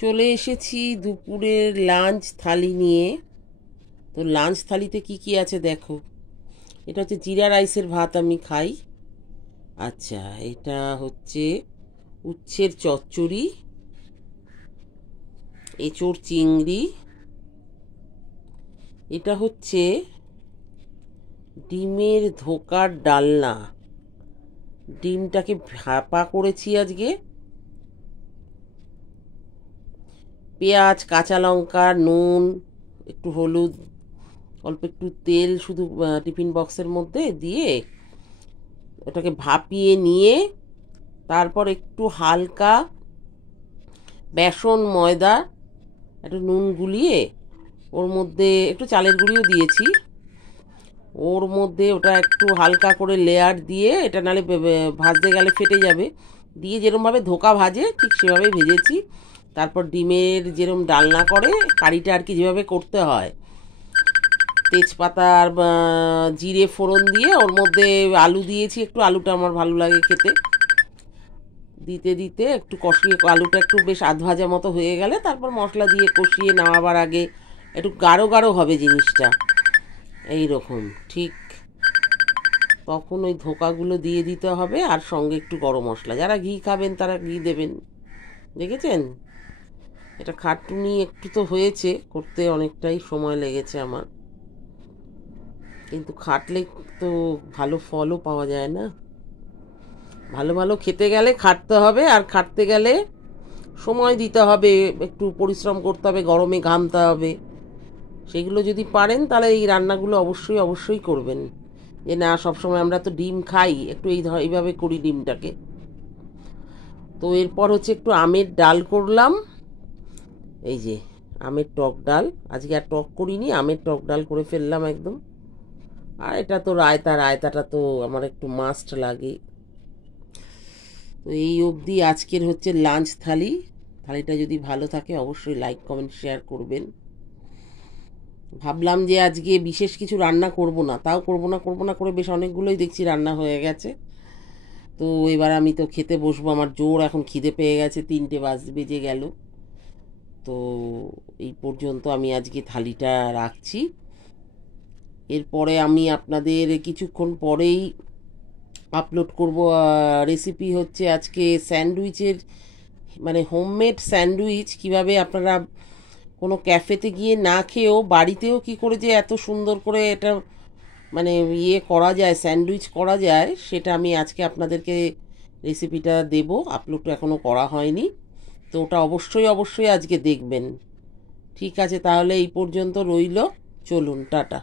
চলে এসেছি দুপুরের লাঞ্চ থালি নিয়ে। তো লাঞ্চ থালিতে কি কি আছে দেখো। এটা হচ্ছে জিরা রাইসের ভাত আমি খাই। আচ্ছা, এটা হচ্ছে উচ্ছের চচ্চড়ি, এঁচোড় চিংড়ি, এটা হচ্ছে ডিমের ধোকার ডালনা। ডিমটাকে ভাপা করেছি আজকে, পেঁয়াজ, কাঁচা লঙ্কা, নুন, একটু হলুদ, অল্প একটু তেল শুধু টিফিন বক্সের মধ্যে দিয়ে ওটাকে ভাপিয়ে নিয়ে তারপর একটু হালকা বেসন ময়দা একটু নুন গুলিয়ে ওর মধ্যে একটু চালের গুঁড়িও দিয়েছি, ওর মধ্যে ওটা একটু হালকা করে লেয়ার দিয়ে, এটা নালে ভাজতে গেলে ফেটে যাবে, দিয়ে যেরমভাবে ধোকা ভাজে ঠিক সেভাবে ভেজেছি। তারপর ডিমের যেরম ডালনা করে কারিটা আর কি যেভাবে করতে হয়, তেজপাতা আর জিরে ফোড়ন দিয়ে ওর মধ্যে আলু দিয়েছি, একটু আলুটা আমার ভালো লাগে খেতে, দিতে দিতে একটু কষিয়ে আলুটা একটু বেশ আধ ভাজা মতো হয়ে গেলে তারপর মশলা দিয়ে কষিয়ে নামাবার আগে একটু গাঢ় গাঢ় হবে জিনিসটা এই রকম, ঠিক তখন ওই ধোকাগুলো দিয়ে দিতে হবে, আর সঙ্গে একটু গরম মশলা, যারা ঘি খাবেন তারা ঘি দেবেন। দেখেছেন, এটা খাটুনি একটু তো হয়েছে করতে, অনেকটাই সময় লেগেছে আমার, কিন্তু খাটলে তো ভালো ফলও পাওয়া যায় না। ভালো ভালো খেতে গেলে খাটতে হবে, আর খাটতে গেলে সময় দিতে হবে, একটু পরিশ্রম করতে হবে, গরমে ঘামতে হবে। সেগুলো যদি পারেন তাহলে এই রান্নাগুলো অবশ্যই অবশ্যই করবেন। যে না, সবসময় আমরা তো ডিম খাই, একটু এইভাবে করি ডিমটাকে। তো এরপর হচ্ছে একটু আমের ডাল করলাম, এই যে আমের টক ডাল, আজকে আর টক করিনি, আমের টক ডাল করে ফেললাম একদম। আর এটা তো রায়তা, রায়তাটা তো আমার একটু মাস্ট লাগে। তো এই অবধি আজকের হচ্ছে লাঞ্চ থালি। থালিটা যদি ভালো থাকে অবশ্যই লাইক কমেন্ট শেয়ার করবেন। ভাবলাম যে আজকে বিশেষ কিছু রান্না করব না, তাও করব না করে বেশ অনেকগুলোই দেখছি রান্না হয়ে গেছে। তো এবার আমি তো খেতে বসবো, আমার জোর এখন খিদে পেয়ে গেছে, 3টে বেজে গেল। তো এই পর্যন্ত আমি আজকে থালিটা রাখছি। এরপরে আমি আপনাদের কিছুক্ষণ পরেই আপলোড করব রেসিপি, হচ্ছে আজকে স্যান্ডউইচের, মানে হোমমেড স্যান্ডউইচ কিভাবে আপনারা কোনো ক্যাফেতে গিয়ে না খেয়েও বাড়িতেও কি করে যে এত সুন্দর করে এটা মানে করা যায়, স্যান্ডউইচ করা যায়, সেটা আমি আজকে আপনাদেরকে রেসিপিটা দেব। আপলোডটা এখনও করা হয়নি, তো ওটা অবশ্যই অবশ্যই আজকে দেখবেন। ঠিক আছে, তাহলে এই পর্যন্ত রইল, চলুন টাটা।